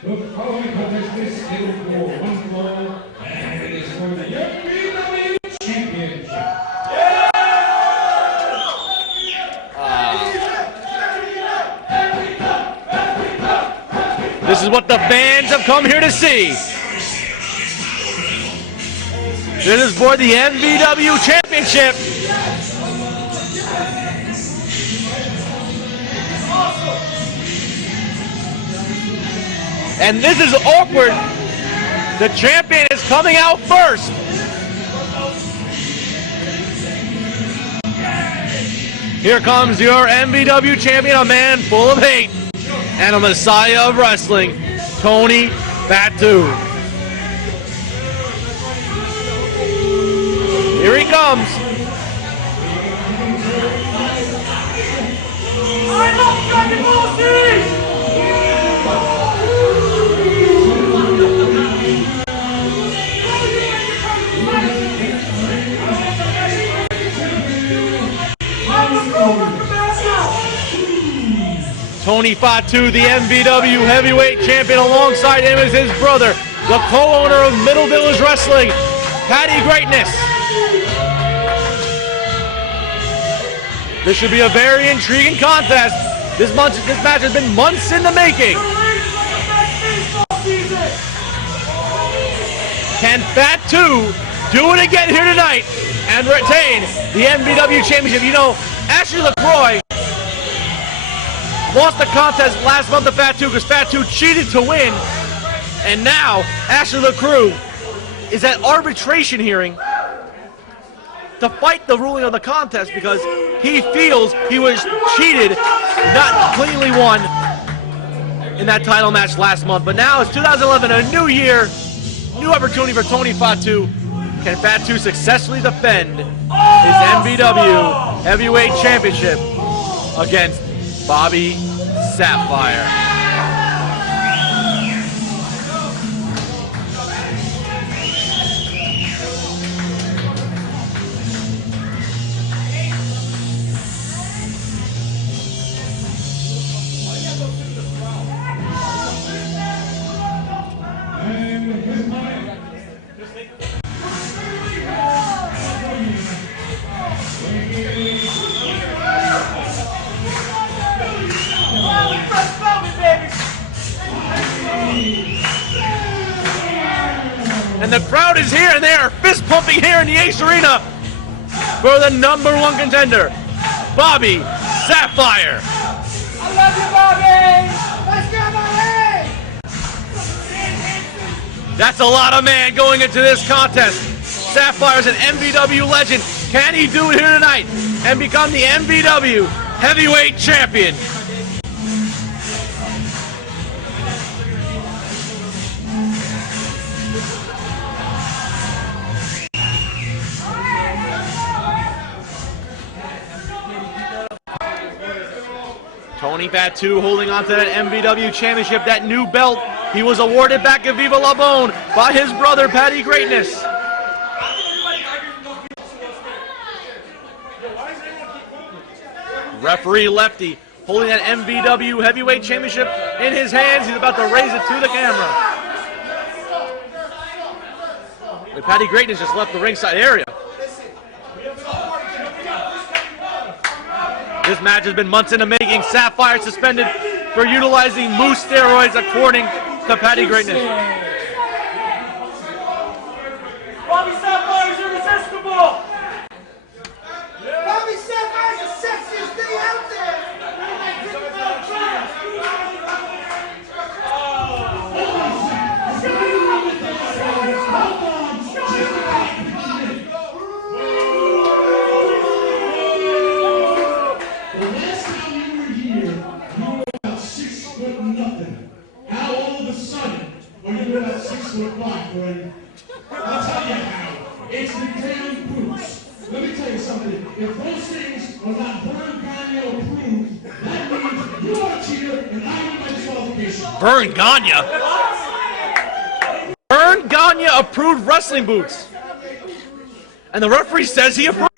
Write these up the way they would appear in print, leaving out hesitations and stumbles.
The following contest is scheduled for one fall, and it is for the MvW Championship. This is what the fans have come here to see. This is for the MvW Championship. And this is awkward. The champion is coming out first. Here comes your MvW champion, a man full of hate and a messiah of wrestling, Tony Fatu. Here he comes. I love Dragon Ball Z! Tony Fatu, the MvW heavyweight champion, alongside him is his brother, the co-owner of Middle Village Wrestling, Patty Greatness. This should be a very intriguing contest. This match has been months in the making. Can Fatu do it again here tonight and retain the MvW championship? You know, Ashley LaCroix lost the contest last month to Fatu because Fatu cheated to win, and now Ashley LaCroix is at arbitration hearing to fight the ruling of the contest because he feels he was cheated, not cleanly won in that title match last month. But now it's 2011, a new year, new opportunity for Tony Fatu. Can Fatu successfully defend his MvW heavyweight championship against Bobby Sapphire? And the crowd is here, and they are fist pumping here in the Ace Arena for the #1 contender, Bobby Sapphire. I love you, Bobby! Let's go, Bobby! That's a lot of man going into this contest. Sapphire's an MvW legend. Can he do it here tonight and become the MvW heavyweight champion? Tony Fatu holding on to that MvW championship, that new belt he was awarded back at Viva La Bone by his brother, Patty Greatness. Referee Lefty holding that MvW heavyweight championship in his hands. He's about to raise it to the camera. And Patty Greatness just left the ringside area. This match has been months in the making. Sapphire suspended for utilizing moose steroids, according to Patty Greatness. Bobby Sapphire is irresistible! Bobby Sapphire is the sexiest thing out there! I'll tell you how. It's the damn boots. Let me tell you something. If those things are not Vern Gagne approved, that means you are a cheater and I win my disqualification. Vern Gagne? Vern Gagne approved wrestling boots. And the referee says he approves.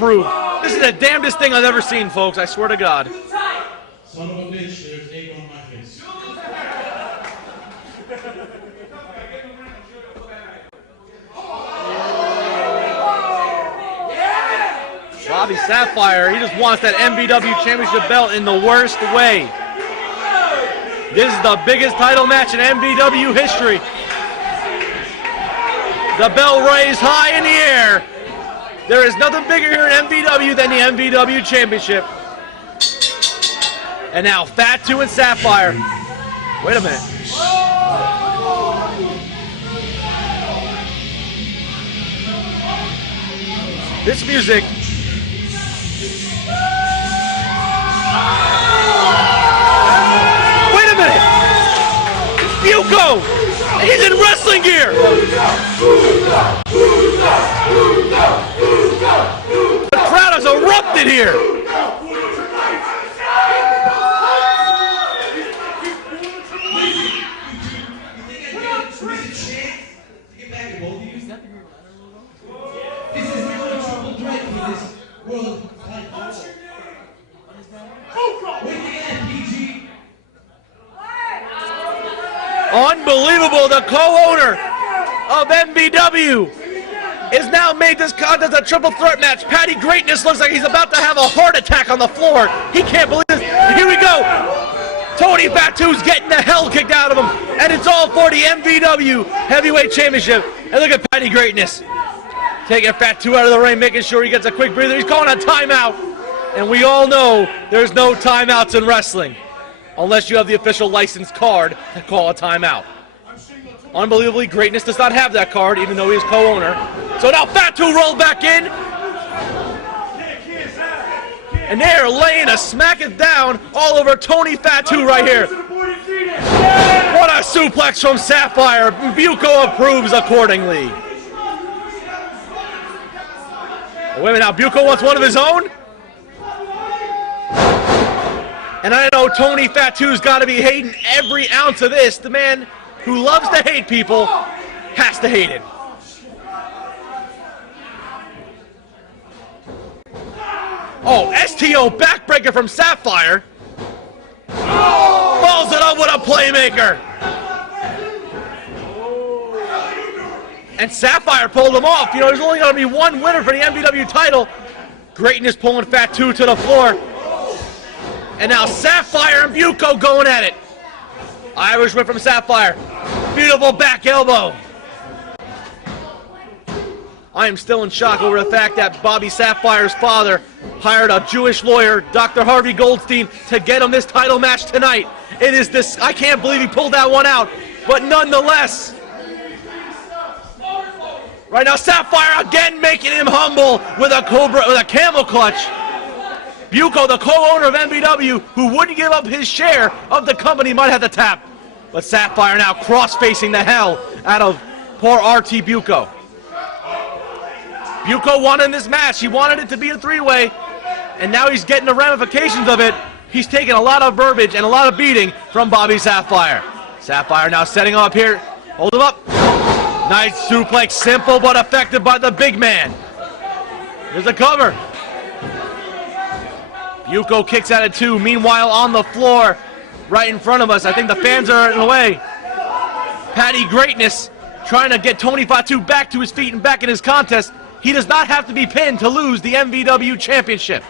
approved. This is the damnedest thing I've ever seen, folks. I swear to God. Son of a bitch, there's egg on my face. Bobby Sapphire, he just wants that MvW Championship belt in the worst way. This is the biggest title match in MvW history. The belt raised high in the air. There is nothing bigger here in MvW than the MvW Championship. And now Fatu and Sapphire. Wait a minute. This music. Wait a minute. Bucco. He's in wrestling gear. The crowd has erupted here. Unbelievable, the co-owner of MvW is now made this contest a triple threat match. Patty Greatness looks like he's about to have a heart attack on the floor. He can't believe this. Here we go. Tony Fatu's getting the hell kicked out of him. And it's all for the MvW Heavyweight Championship. And look at Patty Greatness. Taking Fatu out of the ring, making sure he gets a quick breather. He's calling a timeout. And we all know there's no timeouts in wrestling, unless you have the official license card to call a timeout. Unbelievably, Greatness does not have that card, even though he's co-owner. So now Fatu rolled back in. And they're laying a smack it down all over Tony Fatu right here. What a suplex from Sapphire. Bucco approves accordingly. Wait a minute, now Bucco wants one of his own? And I know Tony Fatu's got to be hating every ounce of this. The man who loves to hate people has to hate it. Oh, STO backbreaker from Sapphire. Balls it up with a playmaker. And Sapphire pulled him off. You know, there's only going to be one winner for the MvW title. Greatness pulling Fatu to the floor. And now Sapphire and Bucco going at it. Irish whip from Sapphire. Beautiful back elbow. I am still in shock over the fact that Bobby Sapphire's father hired a Jewish lawyer, Dr. Harvey Goldstein, to get him this title match tonight. It is this, I can't believe he pulled that one out, but nonetheless. Right now, Sapphire again making him humble with a camel clutch. Bucco, the co-owner of MvW, who wouldn't give up his share of the company, might have to tap. But Sapphire now cross-facing the hell out of poor RT Bucco. Bucco wanted this match. He wanted it to be a three-way, and now he's getting the ramifications of it. He's taking a lot of verbiage and a lot of beating from Bobby Sapphire. Sapphire now setting up here. Hold him up. Nice suplex, simple but effective by the big man. Here's the cover. Bucco kicks out at two. Meanwhile, on the floor, right in front of us, I think the fans are in the way. Patty Greatness trying to get Tony Fatu back to his feet and back in his contest. He does not have to be pinned to lose the MvW Championship.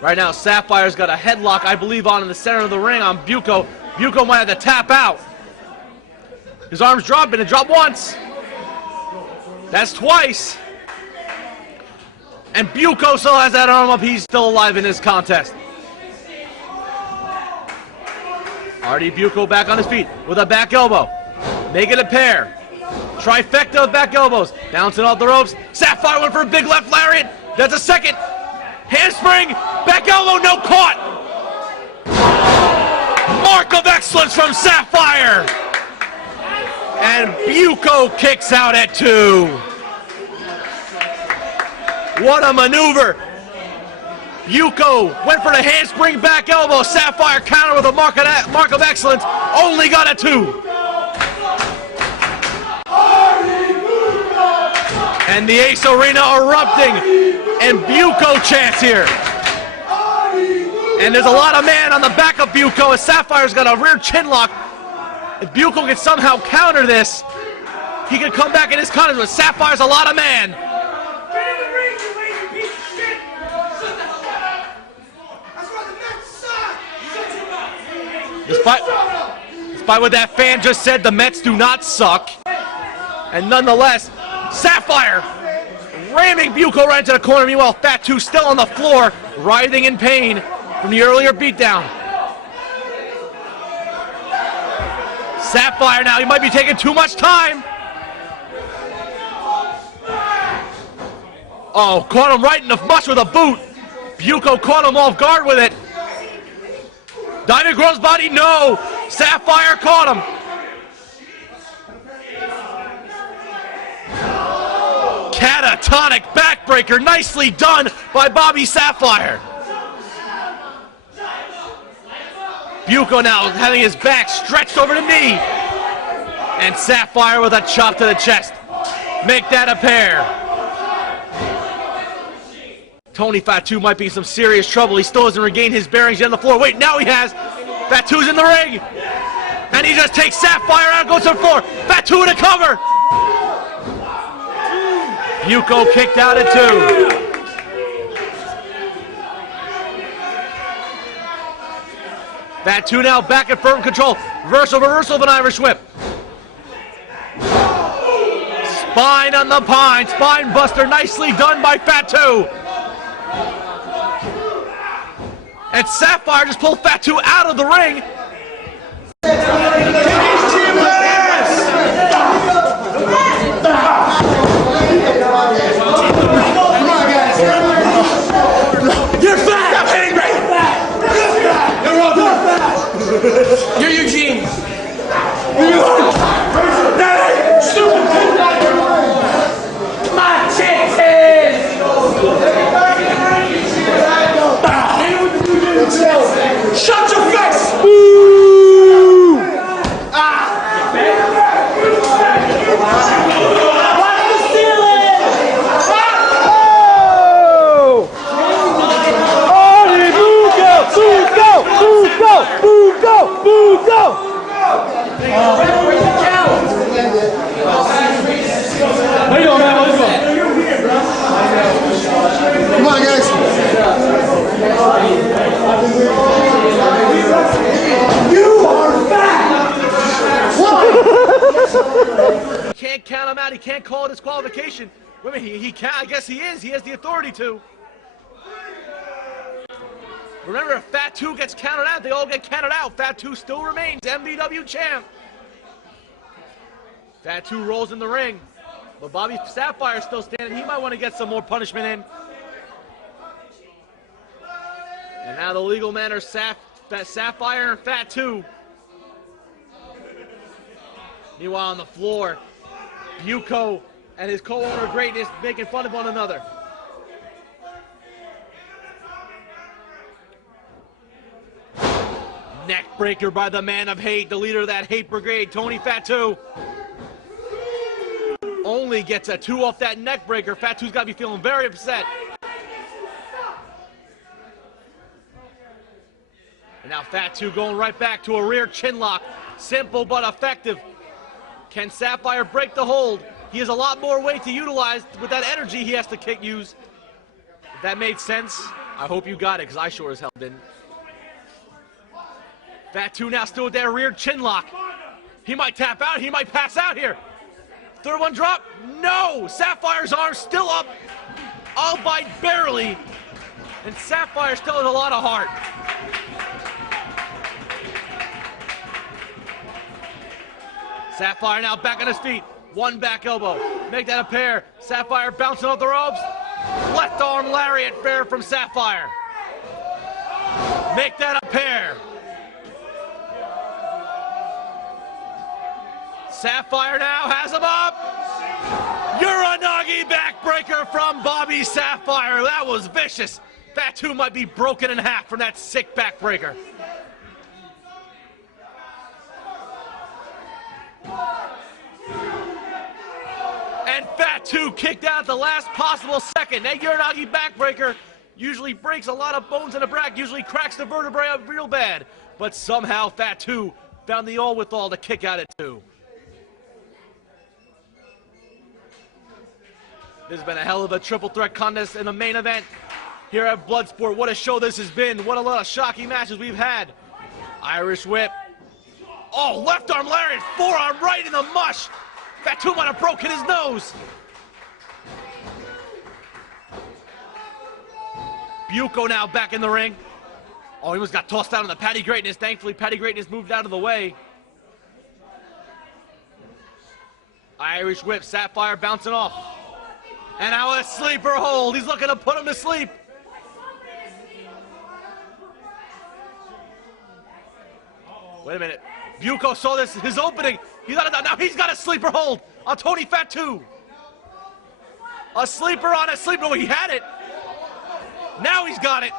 Right now, Sapphire's got a headlock, I believe, on in the center of the ring on Bucco. Bucco might have to tap out. His arm's dropping. It dropped once. That's twice. And Bucco still has that arm up. He's still alive in this contest. RT Bucco back on his feet with a back elbow. Make it a pair. Trifecta of back elbows. Bouncing off the ropes. Sapphire went for a big left lariat. That's a second. Handspring. Back elbow. No, caught. Mark of excellence from Sapphire. And Bucco kicks out at two. What a maneuver. Bucco went for the handspring back elbow. Sapphire counter with a mark of excellence. Only got a two. And the Ace Arena erupting, and Bucco chants here. And there's a lot of man on the back of Bucco as Sapphire's got a rear chin lock. If Bucco can somehow counter this, he can come back in his contest, but Sapphire's a lot of man. Despite what that fan just said, the Mets do not suck. And nonetheless, Sapphire ramming Bucco right into the corner. Meanwhile, Fat 2 still on the floor, writhing in pain from the earlier beatdown. Sapphire now, he might be taking too much time. Oh, caught him right in the mush with a boot. Bucco caught him off guard with it. Diving crossbody, no. Sapphire caught him. Catatonic backbreaker, nicely done by Bobby Sapphire. Bucco now having his back stretched over the knee. And Sapphire with a chop to the chest. Make that a pair. Tony Fat 2 might be in some serious trouble. He still hasn't regained his bearings yet on the floor. Wait, now he has. Fat 2's in the ring. And he just takes Sapphire out and goes to the floor. Fat 2 in a cover. Bucco kicked out at 2. Fat 2 now back in firm control. Reversal of an Irish whip. Spine on the pine. Spine buster nicely done by Fat 2. And Sapphire just pulled Fat 2 out of the ring. You're fat! I'm hitting right! You're all fat! You're Eugene! Stupid! My chances! Shut your face! Woo! Come on, guys. You are fat! He can't count him out. He can't call it disqualification. Wait a minute, he can't. I guess he is. He has the authority to. Remember, if Fat 2 gets counted out, they all get counted out. Fat 2 still remains MvW champ. Fat 2 rolls in the ring. But Bobby Sapphire is still standing. He might want to get some more punishment in. And now the legal men are Sapphire and Fat 2. Meanwhile, on the floor, Bucco and his co-owner Greatness making fun of one another. Neck breaker by the man of hate, the leader of that hate brigade, Tony Fat 2. Only gets a 2 off that neck breaker. Fat 2's got to be feeling very upset. And now Fat 2 going right back to a rear chin lock. Simple but effective. Can Sapphire break the hold? He has a lot more weight to utilize with that energy he has to use. If that made sense, I hope you got it, because I sure as hell didn't. Fat 2 now still with that rear chin lock. He might tap out, he might pass out here. Third one drop, no! Sapphire's arm still up, albeit barely. And Sapphire still has a lot of heart. Sapphire now back on his feet. One back elbow. Make that a pair. Sapphire bouncing off the ropes. Left arm lariat fair from Sapphire. Make that a pair. Sapphire now has him up. Uranagi backbreaker from Bobby Sapphire. That was vicious. Fat 2 might be broken in half from that sick backbreaker. And Fat 2 kicked out at the last possible second. That Uranagi backbreaker usually breaks a lot of bones in the back, usually cracks the vertebrae up real bad. But somehow Fat 2 found the all-with-all to kick out at 2. This has been a hell of a triple threat contest in the main event here at Bloodsport. What a show this has been. What a lot of shocking matches we've had. Irish whip. Oh, left arm lariat, forearm right in the mush. Fat 2 might have broken his nose. Bucco now back in the ring. Oh, he almost got tossed out on the Patty Greatness. Thankfully, Patty Greatness moved out of the way. Irish whip, Sapphire bouncing off. And now a sleeper hold. He's looking to put him to sleep. Wait a minute. Bucco saw this, his opening. Now he's got a sleeper hold on Tony Fat 2. A sleeper on a sleeper. Oh, he had it. Now he's got it.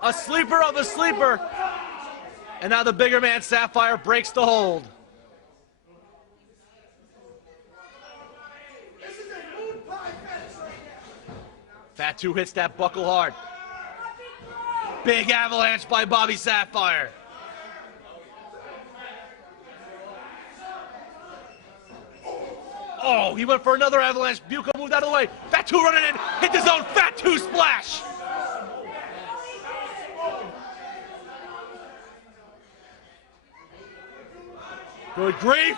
A sleeper of a sleeper. And now the bigger man, Sapphire, breaks the hold. Fat 2 hits that buckle hard. Big avalanche by Bobby Sapphire. Oh, he went for another avalanche. Bucco moved out of the way. Fat 2 running in, hit the zone. Fat 2 splash. Good grief.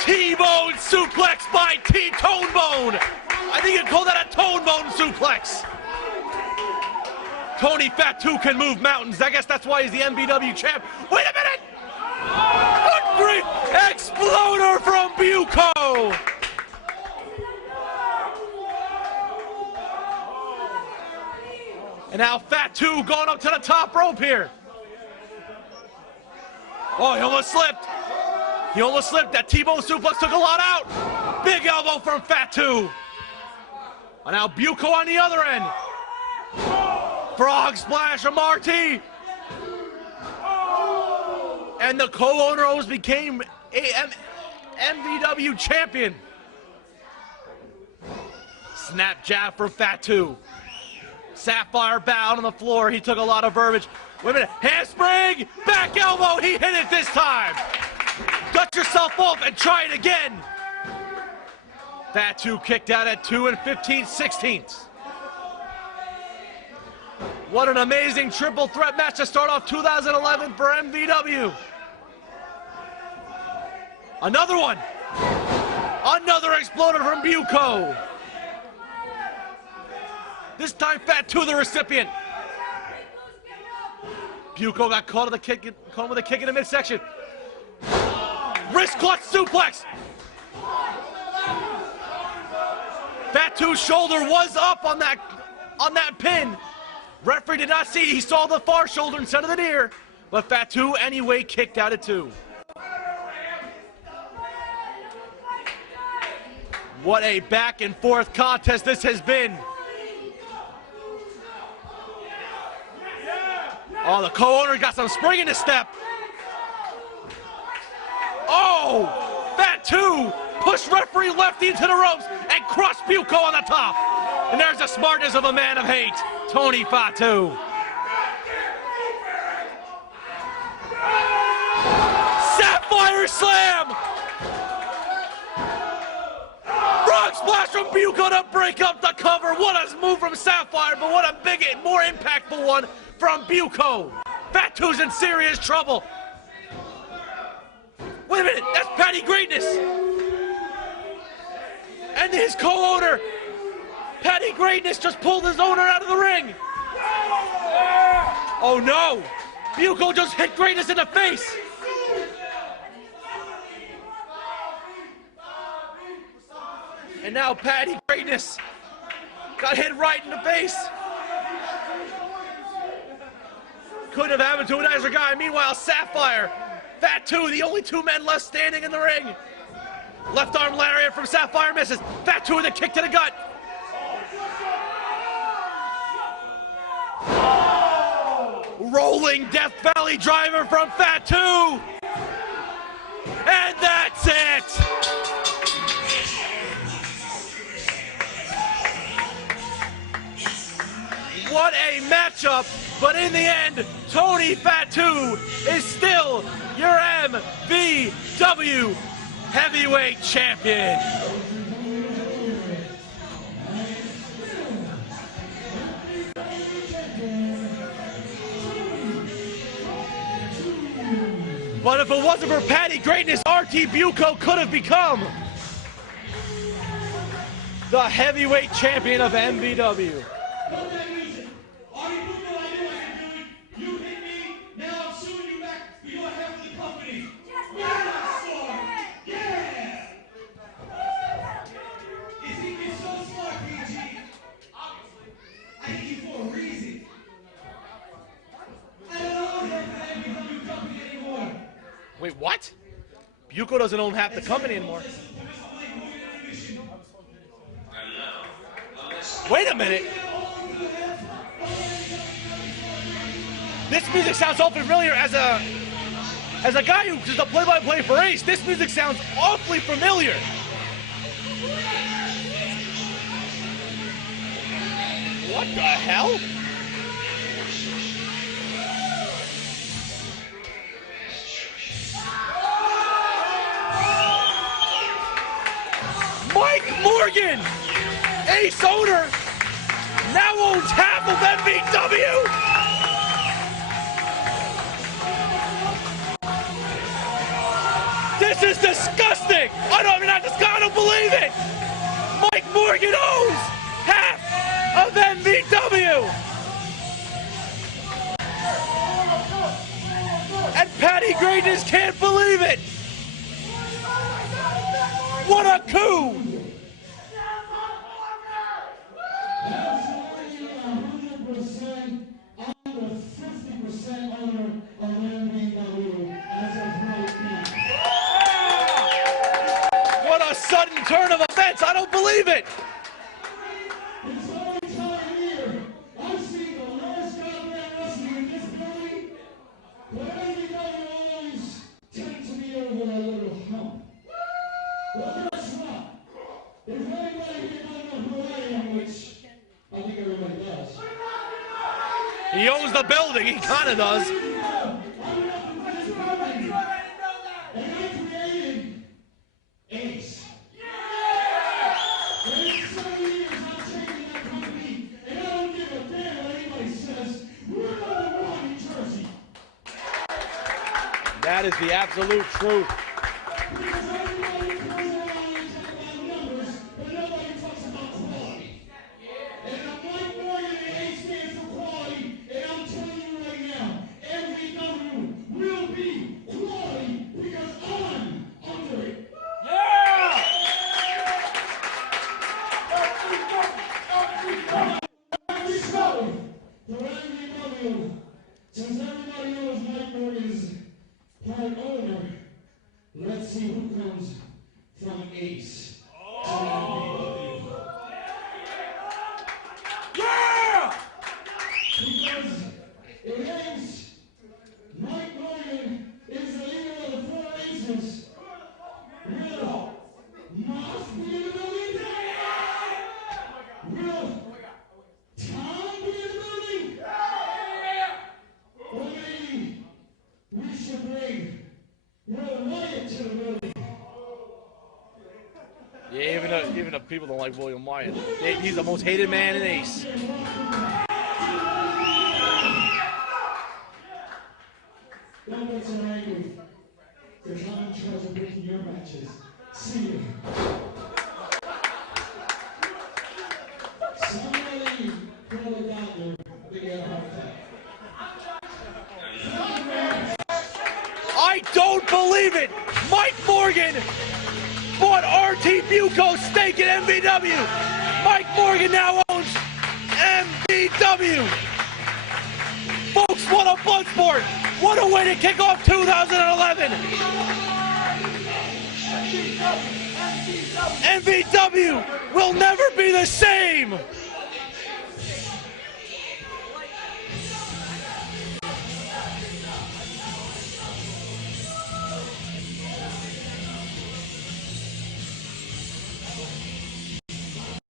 T-bone suplex by Tonebone. I think you'd call that a Tonebone suplex. Tony Fat 2 can move mountains. I guess that's why he's the MvW champ. Wait a minute. Good grief. Exploder from Bucco. And now Fat 2 going up to the top rope here. Oh, he almost slipped. He almost slipped. That T-bone suplex took a lot out. Big elbow from Fat 2. And now Bucco on the other end. Frog splash from RT. And the co-owner almost became a MvW champion. Snap jab from Fat 2. Sapphire bowed on the floor. He took a lot of verbiage. Wait a minute. Handspring. Back elbow. He hit it this time. Dust yourself off and try it again. Fat 2 kicked out at 2 15/16. What an amazing triple threat match to start off 2011 for MvW. Another one. Another exploder from Bucco. This time Fat 2 the recipient. Bucco got caught with a kick in the midsection. Wrist clutch suplex. Fat 2's shoulder was up on that pin. Referee did not see. He saw the far shoulder instead of the near. But Fat 2 anyway kicked out at 2. What a back and forth contest this has been. Oh, the co-owner got some spring in his step. Oh, Fat 2 pushed referee lefty into the ropes and crushed Bucco on the top. And there's the smartness of a man of hate, Tony Fat 2. Sapphire slam. Frog splash from Bucco to break up the cover. What a move from Sapphire, but what a big, more impactful one from Bucco. Fat 2's in serious trouble. Wait a minute, that's Patty Greatness. And his co-owner, Patty Greatness, just pulled his owner out of the ring. Oh no, Bucco just hit Greatness in the face. And now Patty Greatness got hit right in the face. Couldn't have happened to a nicer guy. Meanwhile, Sapphire, Fat 2, the only two men left standing in the ring. Left arm lariat from Sapphire misses. Fat 2 with a kick to the gut. Rolling Death Valley driver from Fat 2. And that's it. What a matchup, but in the end, Tony Fatu is still your MvW heavyweight champion. But if it wasn't for Patty Greatness, RT Bucco could have become the heavyweight champion of MvW. Wait, what? Bucco doesn't own half the company anymore. Wait a minute. This music sounds awfully familiar as a guy who's just a play-by-play for Ace. This music sounds awfully familiar. What the hell? Mike Morgan, Ace owner, now owns half of MvW. This is disgusting. I don't believe it. Mike Morgan owns half of MvW. And Patty Greatness can't believe it. What a coup! What a sudden turn of events! I don't believe it! I've seen the lowest goddamn wrestling in this building, but MvW always tend to be over a little hump. Well, guess what? If anybody here don't know who I am, which I think everybody does. He owns the building, he kinda does. I'm enough to finish the company, and I created Ace. And in 7 years, I'm changing that company, and I don't give a damn what anybody says. We're number one in Jersey. That is the absolute truth. Because everybody goes around and talks about numbers, but nobody talks about quality. And I'm Mike Morgan, and Ace stands for quality, and I'm telling you right now, MvW will be quality because I'm under it. Since everybody knows Mike Morgan's part owner, let's see who comes from Ace to MvW. Yeah! Because in Ace, Mike Morgan is the leader of the 4 Aces. Will Moss be in the building? Will Tom be in the building? Or maybe we should bring Will Wyatt to the building. Yeah, even the people don't like William Wyatt. He's the most hated man in Ace. Don't get so angry. Because I'm in charge of breaking your matches. See you. Somebody call a doctor. They get a heart attack. I don't believe it! Mike Morgan bought RT Bucco's stake in MvW. Mike Morgan now owns MvW. Folks, what a Bloodsport! What a way to kick off 2011! MvW will never be the same!